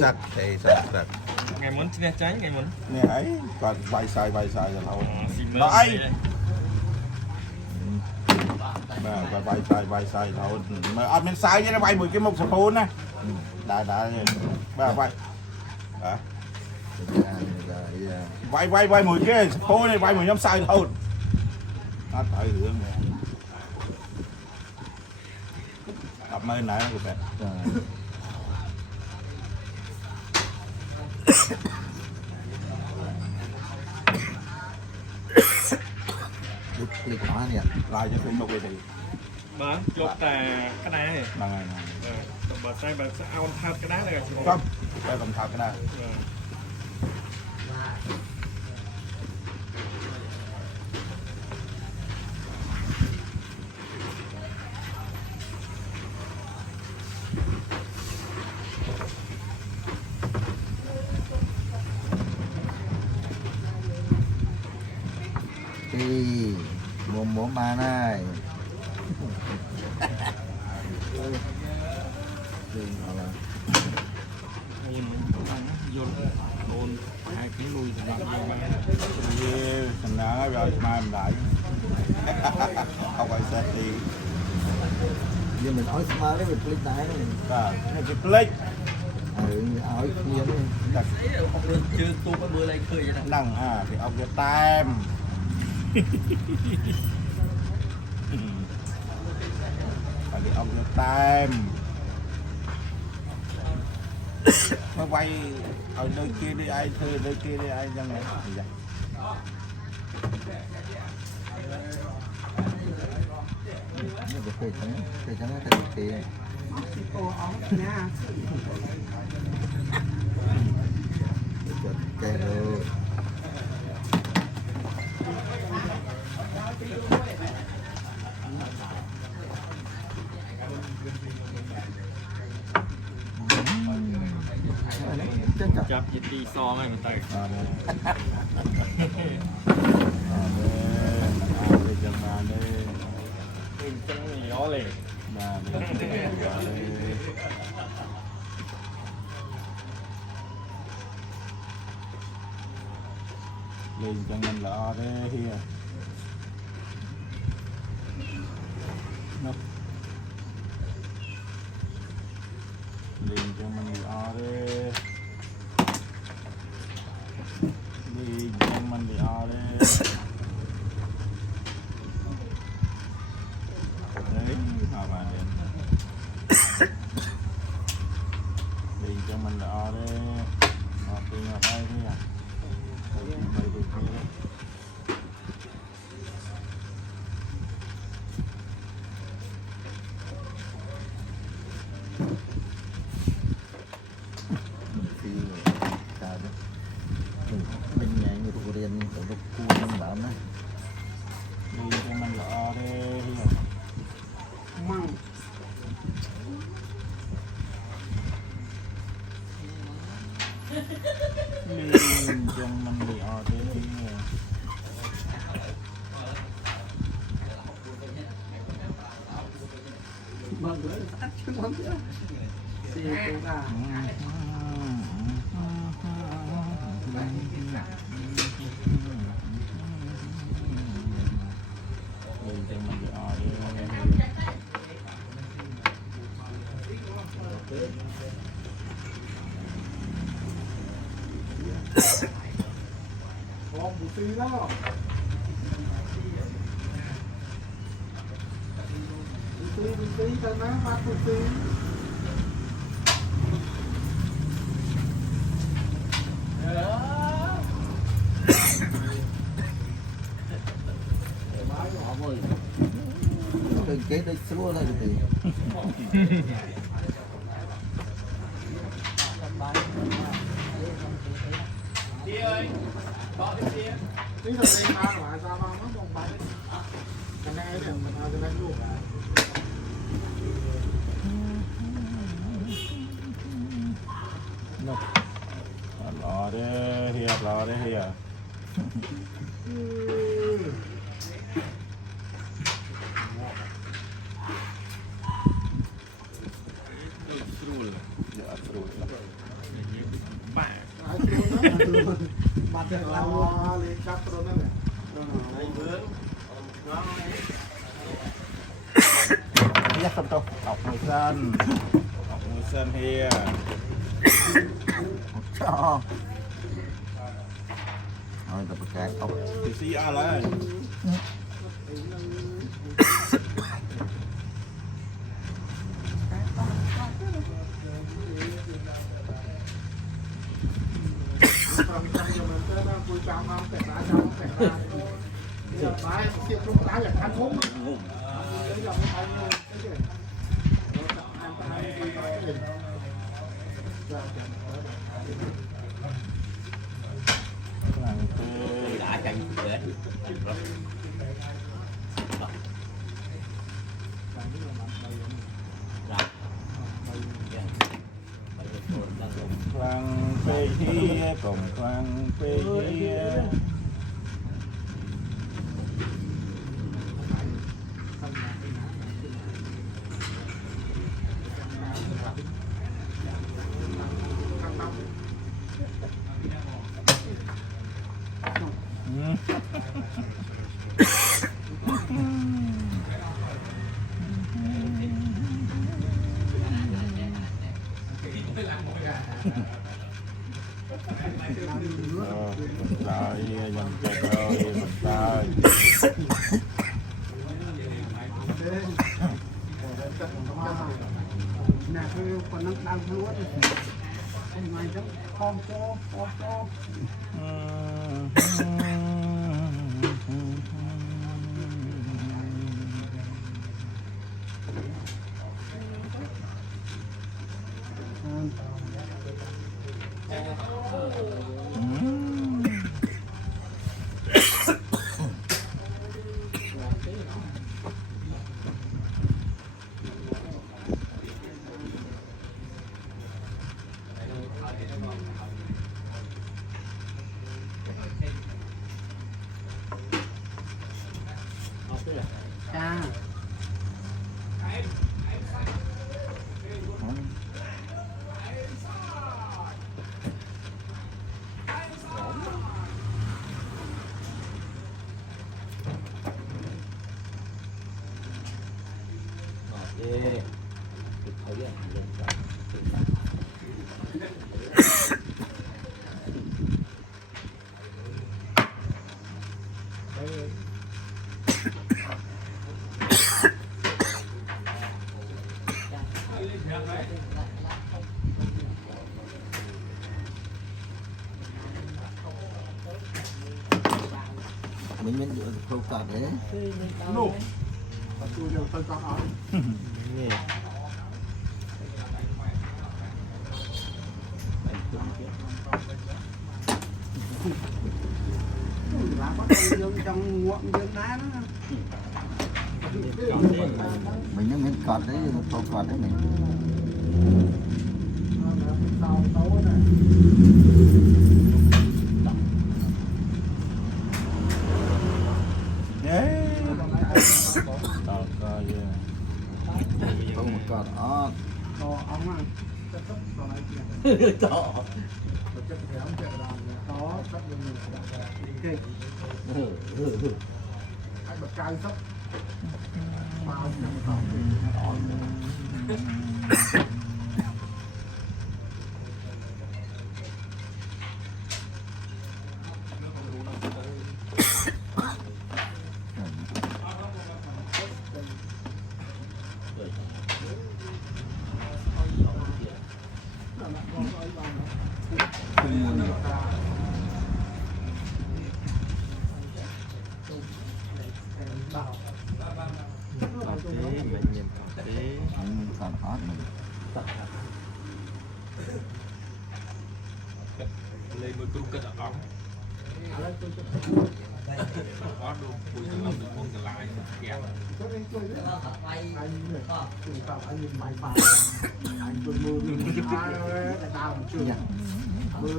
sạch thì sạch ngày muốn chia trái ngày muốn nè ấy còn bay sai rồi đâu nói bay sai đâu mà ăn bên sai với nó bay 10 cái mục sập phun á đã ba bay 10 cái sập phun này bay 10 nhóm sai thôi nó tại hưởng tập mê nãy rồi bạn lịch hóa nhỉ lại cho tôi một cái gì mà chụp cái đá này mà ngày bà sai bà sẽ ao thao cái đá này không phải cầm thao cái này đi muốn mà này ôn hai cái lui thì làm gì thành ra rồi mai mình lại không phải xe thì giờ mình nói smart đấy mình click đá đấy và cái click hỏi nhiều đấy chưa tu có mưa lên khơi vậy năng thì ông cho tam phải đi ông cho tam nó quay ở nơi kia đi ai thuê nơi kia đi ai dân này cây trắng thành tiền cây rồi chập dịch đi so ngay mà tay chân nhỏ liền lên cho mình là thế here lên cho mình là thế lên cho mình là thế đấy how about it lên cho mình là thế nó tiền ở đây thế à bên nhà người tu riêng tổ chức khu dân bảo nó đi cho mình là đây măng lên cho mình là đây măng nữa tắt chứ măng nữa xì cô à con bù tí đó bù tí ta má phát bù tí cái đây xua này thì đi ơi bỏ đi kia tí thôi đi ba loại sao ba mất một bài cái này để mìnhเอาcái này luôn lò đấy here รูเลย เดี๋ยวอัดรูด บ้า มาจากเราเลยจับตัวนั่นแหละไอ้เบิร์ดน้องไอ้ ยักษ์ตัวออกมือสั้นออกมือสั้นเฮีย cho rồi tập cái ốc ตีซีอะไร ฟังใจอย่างมันก็น่าคุยจามมาแต่ร้านจามแต่ร้านเสียบไม้เสียบลูกตาอย่างทันงุ้มอยากไม่ทันเลยไม่เจ๋งเราจะอ่านตายคุยกันเองจะ หลังเตย đã chạy để คลังไปเฮียกล่อมคลังไปเฮีย คนตายยังจะเราคนตาย nè cái con nó đang lúa thì hôm nay chắc con cho จ้า mình mới được câu card đấy ลูกประตูเดียวเธอก็เอา นี่ ร้านก็ต้องยืนจังหวะยืนน้านะ mình mới miếng card đấy một câu card đấy mình เตาโต๊ะน่ะ เย้ต่อก็เยอะ câu một card ó ต่อเอามาจะต้องต่ออะไรเนี่ย to จะแถมจะรำเนี่ยต่อสักหนึ่งเก่งไอ้แบบไกลสักมาอย่างต่อ không muốn được mình còn hot mình lên một cục cất ống có đồ cùi từ lòng từ con từ lại kéo anh chủ tạo anh nhìn máy phà anh tuần mưa aiแต่ดาวมันชื่อมือ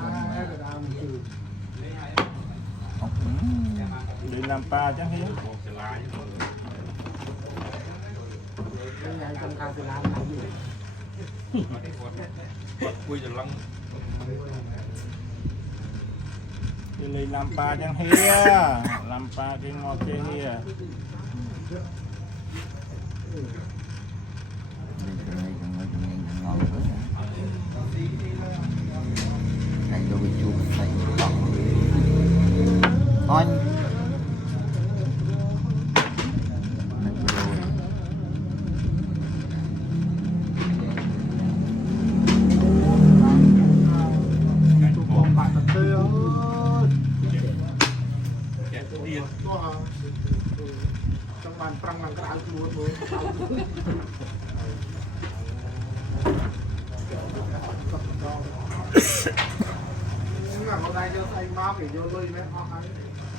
aiแต่ดาวมันชื่อ đi làm pa chắc hiếm con từ lại ยังไงจำการเวลาไหนอยู่ คุยจะลัง đi lấy làm pa chẳng hia làm pa cái ngọt chơi hia ngon này đâu bị chua thầy thôi chụp bóng bạn thật tươi ơi แกะเดียว ก็จังหวัดปรังมังกรเอาตัวมือเราได้เยอะใส่มาไปเยอะเลยไหมอ๋อครับ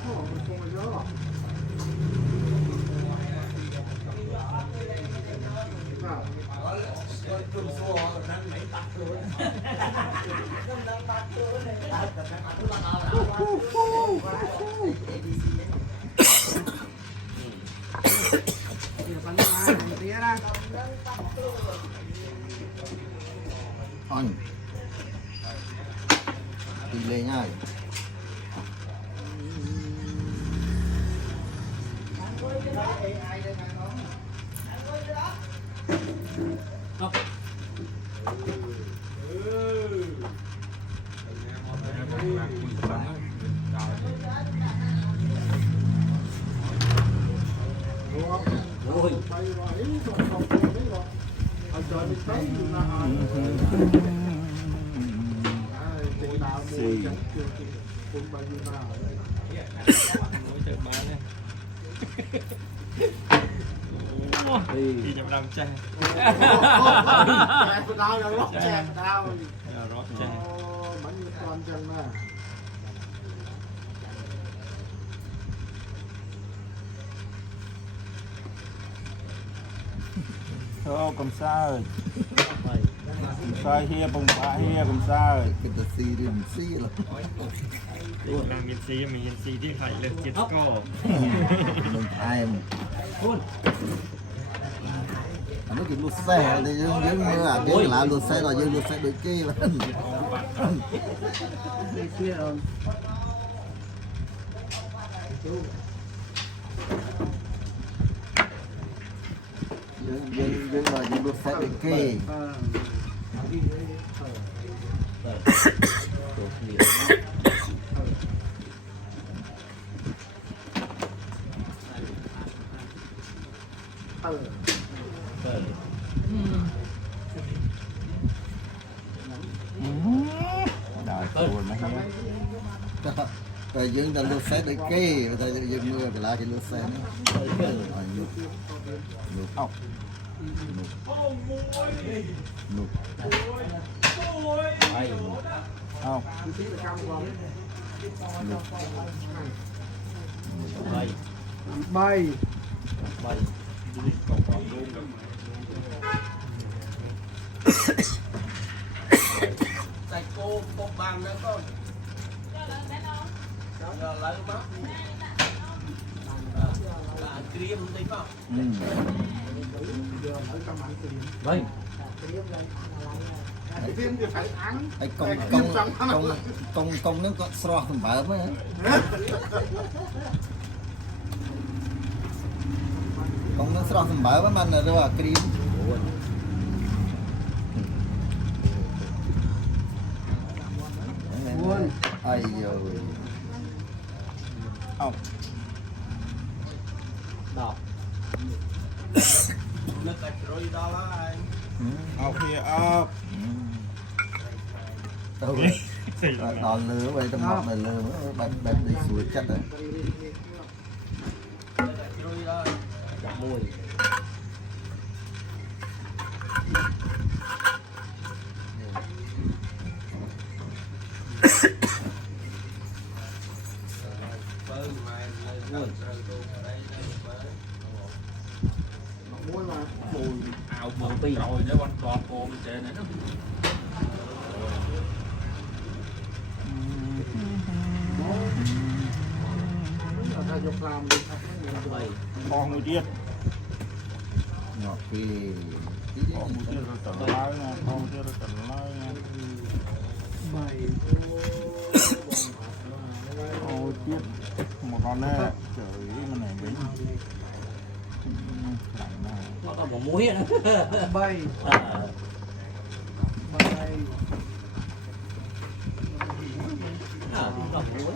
โอ้มันคงเยอะหรอกanh đi lên ngay Ôi, bay rồi, không đấy rồi. Ở trời bị thấy là tình nào mua chẳng chưa cũng bao nhiêu nào. เจอมาเนี่ยที่จะนำใจ Chè của tao rồi, chè của tao. รถใจ Bánh như con chân mà. thôi cầm sao cầm sao hia bông bạ hia cầm sao cái tờ xì đi mình xì là นางมินซีมีมินซีที่ไข่เลือกเจ็ดก็ mình ai mà nó chỉ lột xe thì giống như là cái là lột xe rồi nhưng lột xe đôi kia mà nhưng là những lột xe đôi kia đời buồn nó hia rồi dương ta lột xe đôi kia rồi dương mưa cái lá cái lột xe nhục ốc nhục không Bay. Tại cô bằng đó con. Giờ lấy mắt. Là cream đi con. vâng Phim thì phải ăn. cái Phim xong công nó có sro phần bờ mới công nó sro phần bờ mới mình là đâu à cream ai rồi không Nó cạch rồi đó là anh. ốc hia ốc đâu đòn lửa vậy tầm một là lửa bật đi suối chắc rồi Cạch rồi đó. Chặt mùi. Bơ mà lên trời đồ ở đây đây Mua là เอาหมดไปrồi để con đọt cô bên trên này nó ta dục làm đi. con người điên ngọt kia tí Có một chiếc rồi tận lái nha, có một chiếc rồi tận lái nha. Ôi chiếc một con này trời mà này bính lạnh này. Nó có một muối nữa. bay À, bay có một muối.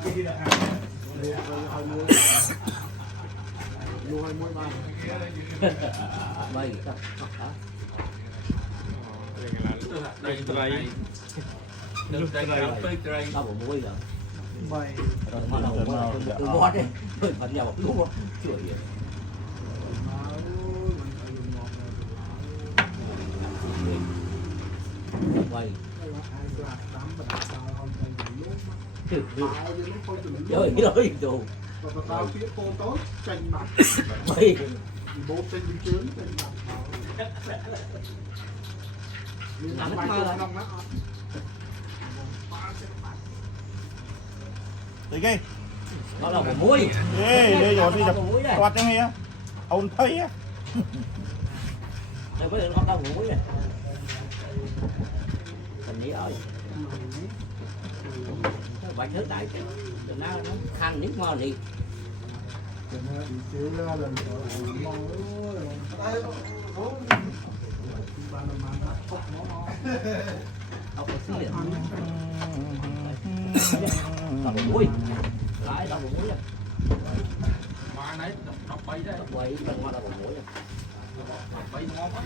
luôn hai mươi ba Bay sao? đây đây được đây tới đây Có một muối rồi. bay Rồi bắt đầu từ bót đi. Rồi phần nhau đúng không? Chửi vậy. Bay. Rồi rồi đồ. và tao phía cô tối tranh mặt Bay. thì bố tranh đi trướng tranh mặt làm bài cho long đó Thấy cái Nó là một muối. ê đây rồi đi Nó đập là một muối đây. quạt trong này ông thấy á. Đây mới nó đâu một muối này. Thành đi ơi. Bạch hết đại chứ. Nó khăn nước ngon đi. Đâu có xí liền. Đâu một muối. Lại đâu một muối. mà nấy đọc bay đấy Quay bên ngoài đâu một muối. bay ngon này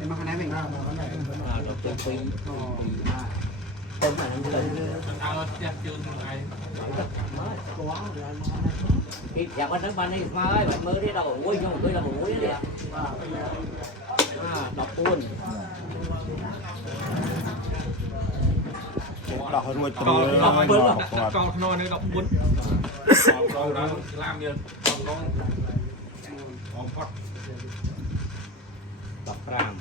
em mang cái này mình Rồi tôi phi. Tôm này nó lên. tao chắc chưa ai Thì dạ con đứng ban đi mà ơi bạn mơ đi đâu muối không tôi là một muối đi. Đọc buồn. Đọc ruột từ con nói đọc bún con đang làm như con phát Đọc ram.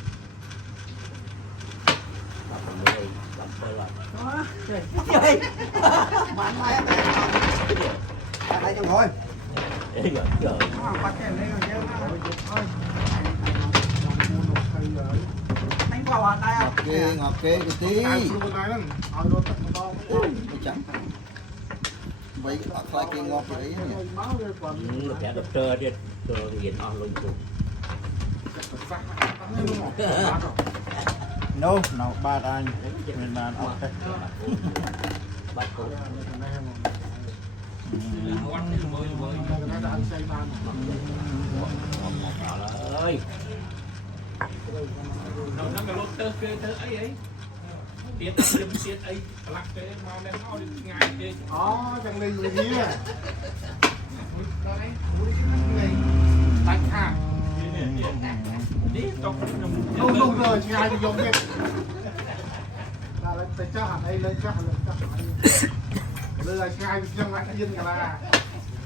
Đọc muối. Đọc bơ lại. bán mai đây cho thôi Ê giời trời. bắt cái này là chơi thôi đánh vào à đây à ngọt kê cái tí luôn này lắm ở đó to nó trắng vậy ở khai cái ngọt vậy nhỉ máu rồi còn Nó sẽ đập trơ đi. Trơ hiện nó luôn cùng. no nào ba anh mình là ok Bắt cổ. quanh mới nó đã ăn say man Trời ơi. nó cái lốt tơ ấy ấy tiết tiết ấy lắc cái mau đem mau đi ngay đi chẳng linh gì nhỉ đánh ha đi trong không rồi chị ai thì dùng biết là lên tới cho hẳn đây lên cho hẳn lừa chị ai thì trong lại yên cả là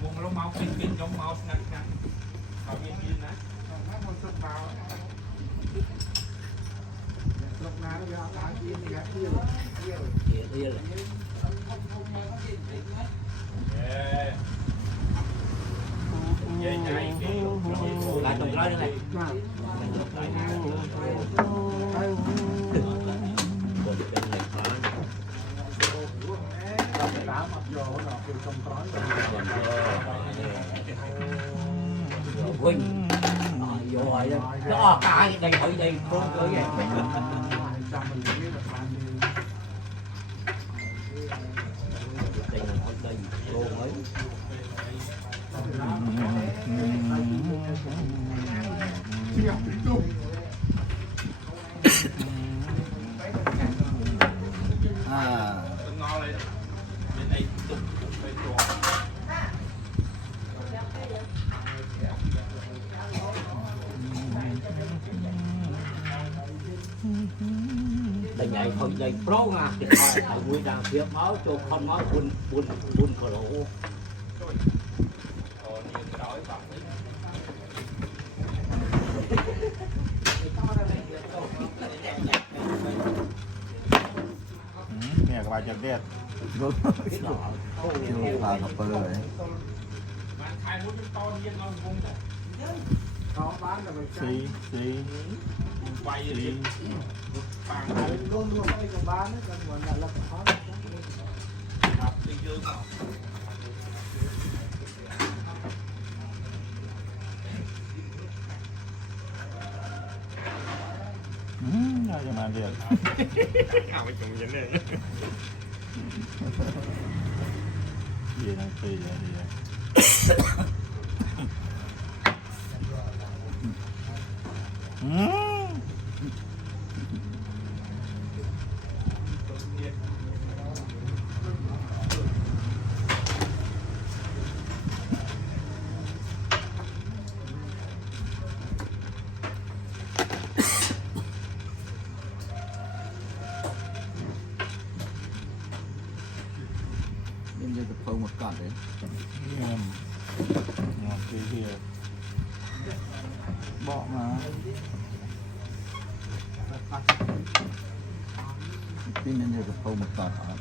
vùng nó mau kinh trong mau ngặt ngặt vào yên yên đấy lúc nào nó ra yên thì gạt yên Yên yên là. vậy chạy Lại trồng rau đây này. Còn bên này có. đá mặt vô nó kêu trong tối Rồi Quỳnh. Vô rồi đó. Nó cái đây hỏi đây. Rồi vậy. Đây là hỏi đây. Cô mới. ngon lên bên đây tục bên chuột Tại vậy thôi đây pro nga thì phải quy đang việc máu cho con máu buôn khổ lỗ. còn nhiều cái đói bạc đấy nè các bạn chặt đẹp biết rõ chưa vào gặp bơ rồi บ้านขายมุ้งตอนเย็นนอนคง เขาบ้านกับไป สีสี ไปเลยปาง รวมไปกับบ้านนั่นกันหมดแล้วเขา ครับเยอะเปล่า น่าจะมาเดียว เอาไปจงยันเลย ดีนะตีดีอืม nên như cái phâu một cọt đấy งามงามตีเดียวบอกมา tin nên như cái phâu một cọt hả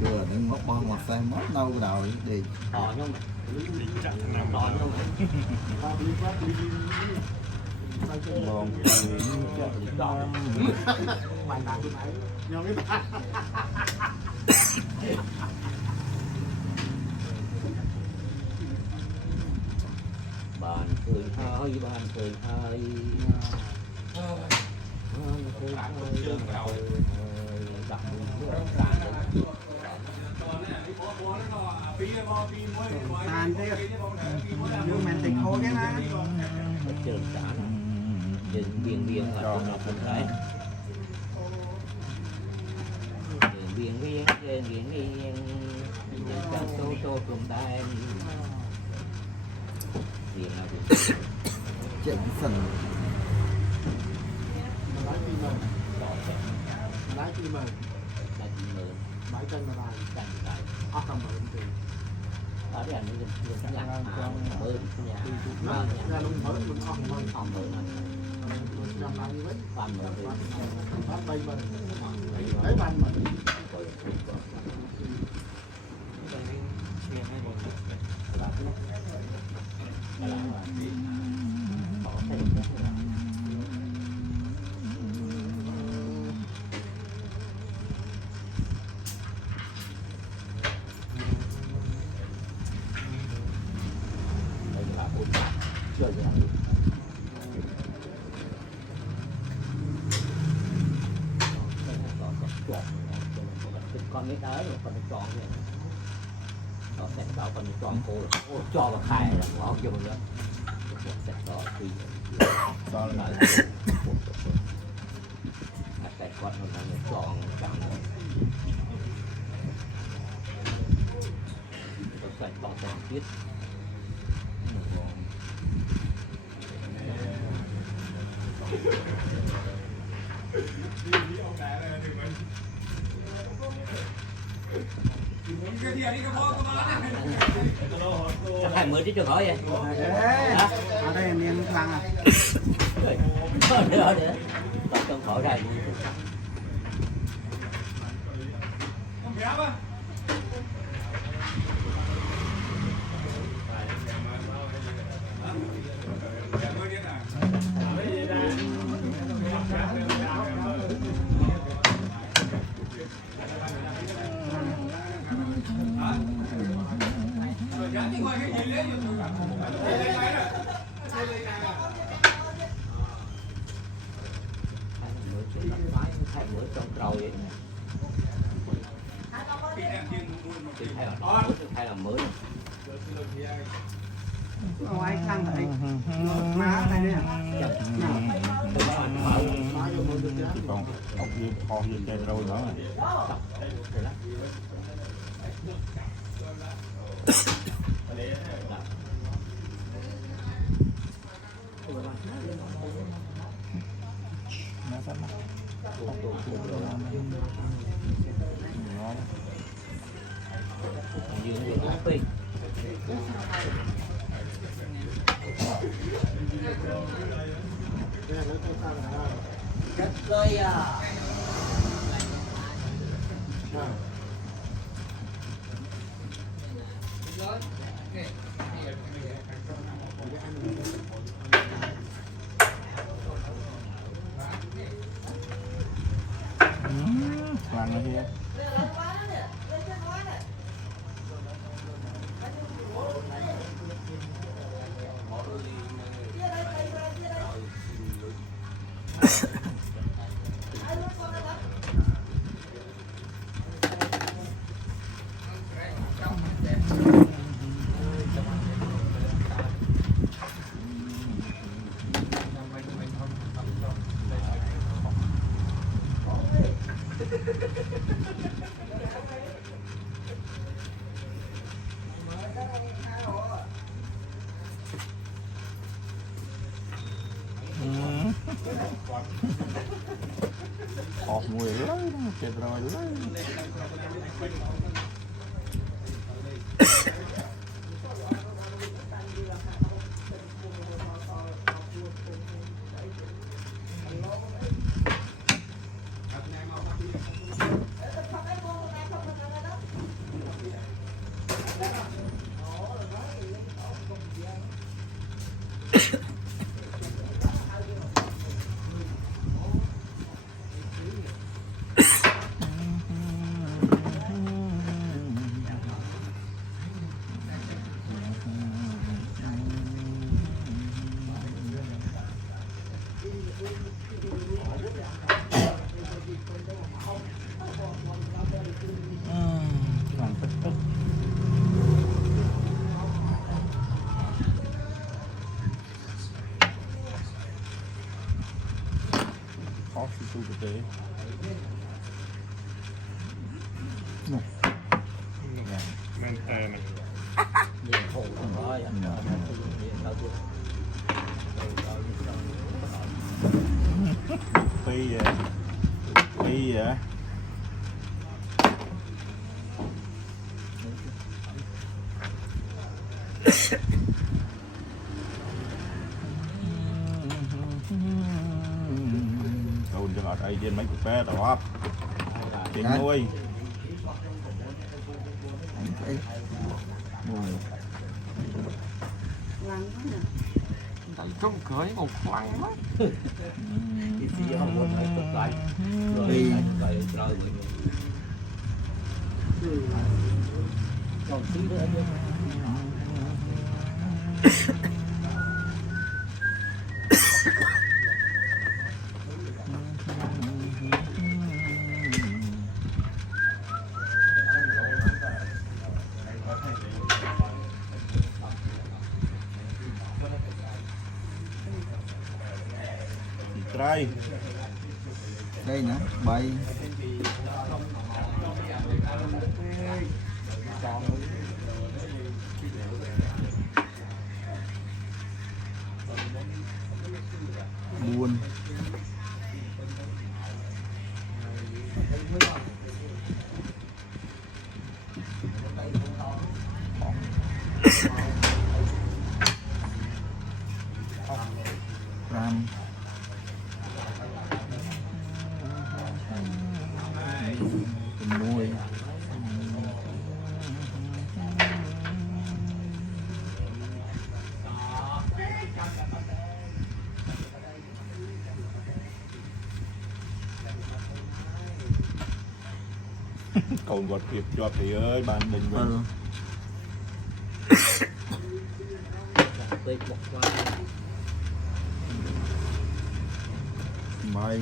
chưa đến ngóc bon ngọt phai mất đâu rồi đi tỏ nhau tỏ nhau ลองตีจะดำ bài đàn của mày nhau biết bàn cười hơi bàn cười hơi đặt đàn thế nhưng mà tình khô cái na chơi cả chơi biên biên là con nó không phải biên biên chơi biên biên chơi cho tô cùng tay biên là chuyện phần lái chi mày là chỉ mượn bãi chân mà đàn cảnh lại cầm mượn thì ở đây anh được nhặt mượn nhà ra luôn mới mình không phòng mượn làm gì đấy phòng mượn thì bắt bay mình lấy bàn mình chơi gì con biết tới rồi con tròn vậy còn sẽ bảo con tròn cô cho vào khai là bỏ vô nữa sẽ đó thì ตอนไหน แต่ก่อนมันจองจังใส่ต่อแต่คิด hai mươi chứ chưa khỏi vậy ở đây em em thằng à nữa còn trong khỏi đây hai bữa trong trầu vậy hay là mới ngoài thằng này má này nè còn học gì kho gì chơi rồi nữa nó ពេក เนี่ยแล้วต้องสร้างอะไร chất rồi à Làm nó kia. Ọt mùi lấy, chết rồi lấy. Làm tích tích. Khó su su thực tế. Men này. Nhìn khổ thôi Phi vậy. Phi vậy. Tôi cho họ đây trên mấy cục bé đó. Chuyện nuôi. Cái mùi Tại không cưới một khoang quá. Thì gì không muốn phải cực lại đi rồi rồi còn tí nữa Đây. đây nè bay buôn ram mùi Còn gọt kịp cho thì ơi bạn đừng quên. Tuyệt một qua bay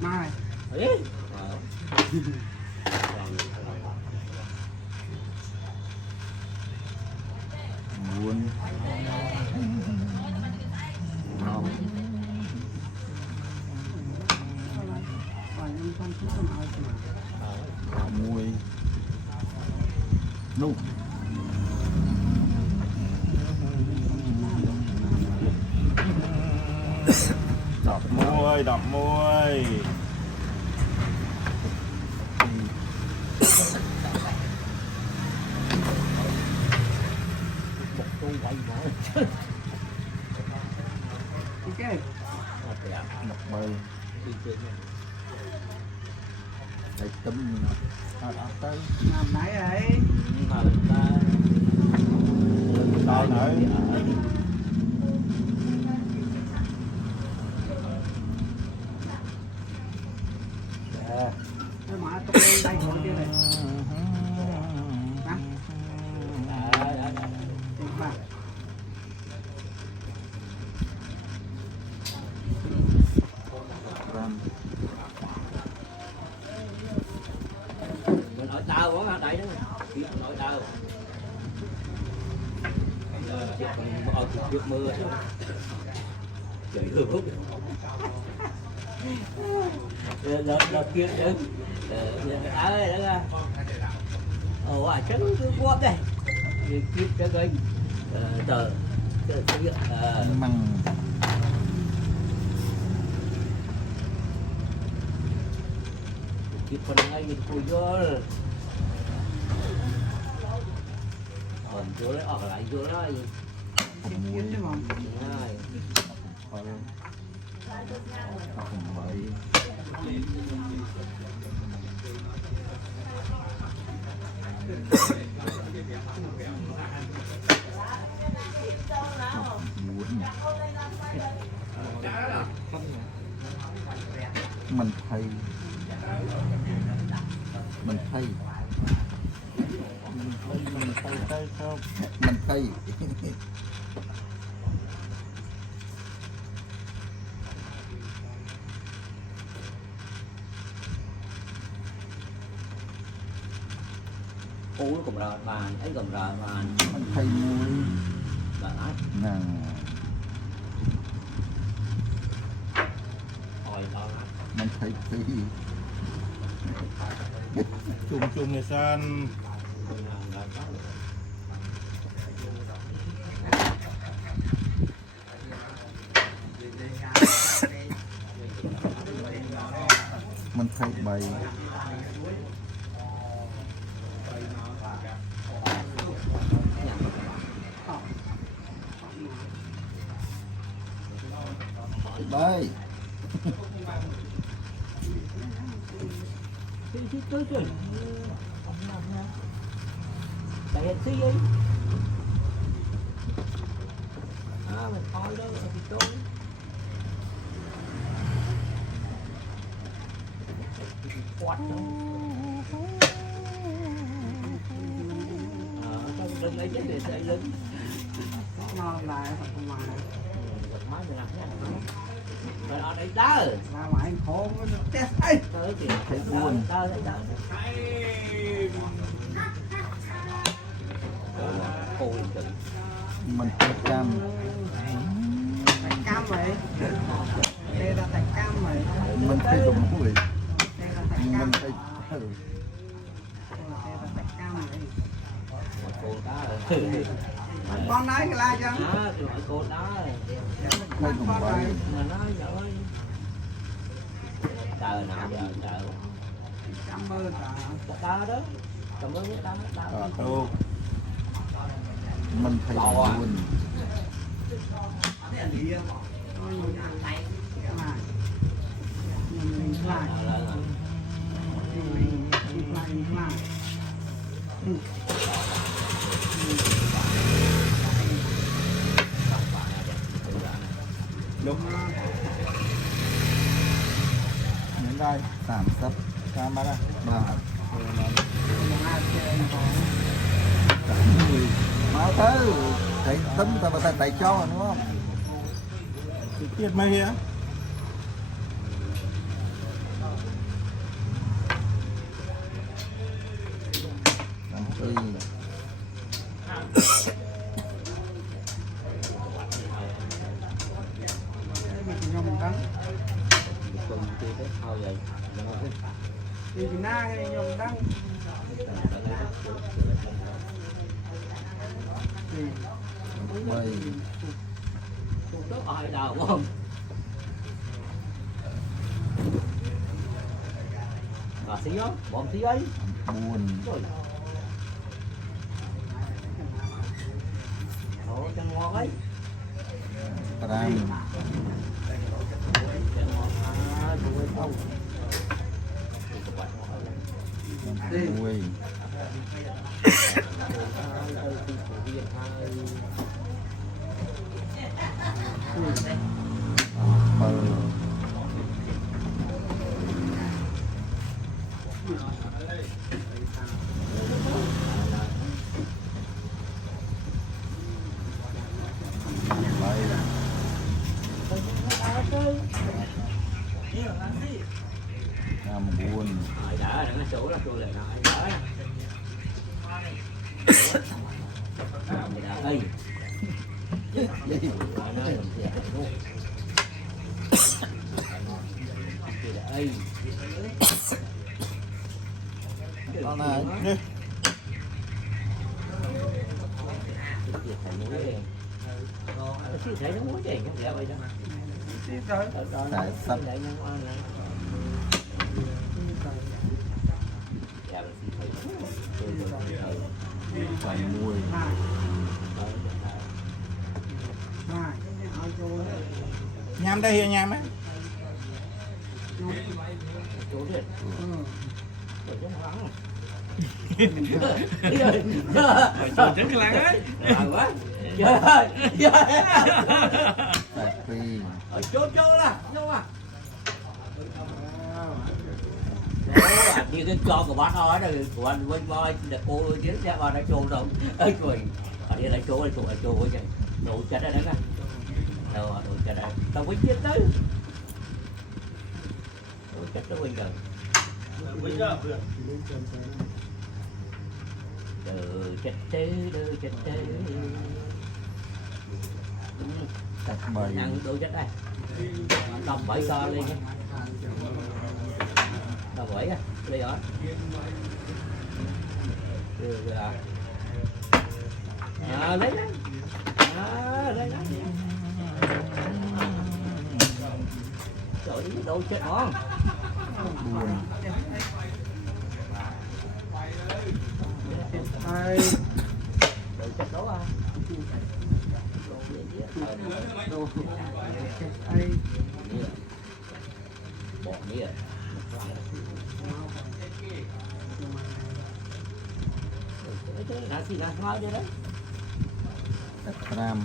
mai ấy buôn ngon mùi nụ Đập môi, đập môi. Thầy tấm à, đó tới làm nãy ấy mà mình ta tao nữa tôi mà tôi lên đây ngồi kia này mà mình ở đau quá đây đó biết ở đau ở trước mưa trời hút đợt kia chứ ơi đó ra ồ à trứng cứ quất đây kiếp cái tờ măng kiếp con ngay nhìn cùi vô còn vô đấy ở lại vô đó kiếm kiếm chứ mà không vậy mình thấy mình thấy mình thấy cú nó cũng rồi bàn ấy cũng rồi bàn mình thấy muối bạn ấy nè hồi đó mình thấy chung chung này san mình thấy bày đây Chứ tại hiện xí ấy mình coi đó thì tôi quạt đó trong lưng ấy chết để dậy lưng nó lại không mà máy mình làm nha rồi ở đây đá là ngoại khổ nó chết ấy tới thì thấy buồn đá ôi trời mình thấy cam tại cam vậy đây là tại cam vậy mình thấy đồng mũi đây là tại cam mình thấy đây là tại cam vậy cô đá con nói cái la cho cái loại cô đá thấy đồng bày mà nói ơi chờ nào giờ chờ cảm ơn đá đó cảm ơn đá à, đâu mình thấy buồn lúc đến đây sàm sấp cam bắt ra ba người máu thứ thầy tính ta mà thầy cho đúng không tiết mấy kia làm gì tuần kia tới thôi vậy thì na cái nhung đăng bày tôi tốt ở đâu không xí đó bọn xí ấy buồn rồi ủa chân ngon ấy ram chân ngon Mùi buồn đã nó chỗ là tôi lại nói đỡ ơi ơi con này thấy nó muốn tiền cái vậy đó thải sắp phải mùi nhám đây nhám á Trời trứng cái lăng ấy. quá phải phi chô là đâu à như cái con của bác nói rồi của anh với voi để cô chứ ra vào nó chôn đâu ấy rồi ở đây lại chôn với vậy đồ chết đấy đó đồ chết đấy tao quýnh chết tới đồ chết tới bây giờ chết tới cắt bầy ăn đồ chết đây tầm 7 con lên nhé tầm 7 á đây rồi lấy lấy lấy trời đi đâu chết ngon buồn đồ chết đó à bỏ mía thì là ngon vậy đấy ram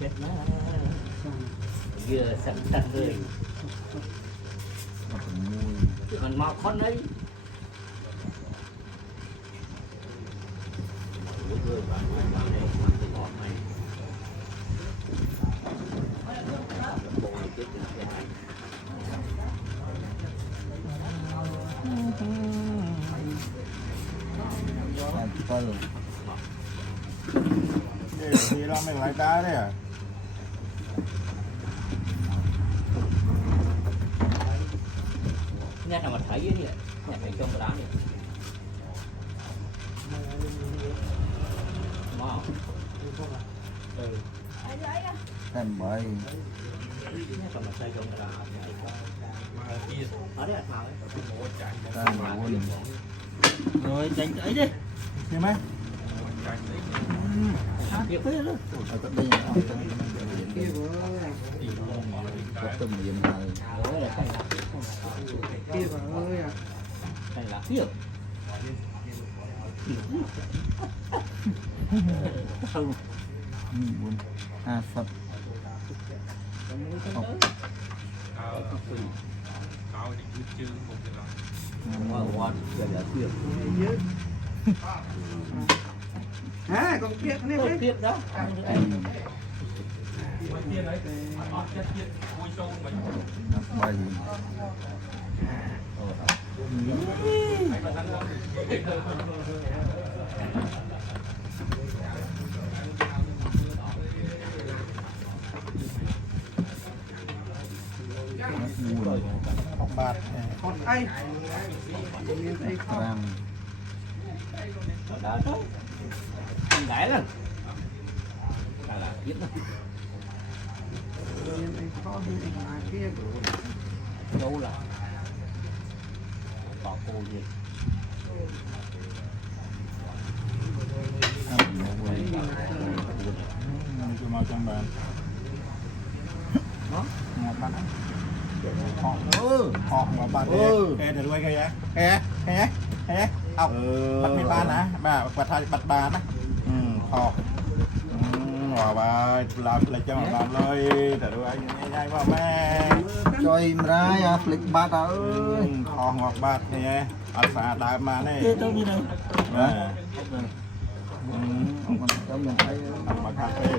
chết má vừa sẵn sàng người mùi còn màu con đấy apple thì lo mình lại đá đấy à nghe nào mà thấy dưới này nhà phải trong cái đá này wow em bầy nghe còn mà xây trong cái đá ở đây thảo ram buồn rồi đánh ấy đi xem mấy việc thế đó ở tận đây có tầm điểm này rồi là cái là tiếc buồn sập ngon giờ là tiếc à con kia này đấy tiếc đó bầy buồn học bạt con ai ram đó thôi gãy lên là giết nó đâu là bỏ cô gì cho màu trong bàn đó ngọt lắm ออกมาบ้านเอ๊ะเดี๋ยวด้วยไงเอ๊ะเอาบัดไม่บ้านนะบัดไทยบัดบานนะออกว่าว่าเราเลยจะมาบ้านเลยแต่ด้วยง่ายๆว่าแม่ chơi mrai à flick bát à ơi ออกงอกบ้านนี่อาสาได้มาเนี่ย tao như này ông còn trong nhà thấy มาคาเฟ่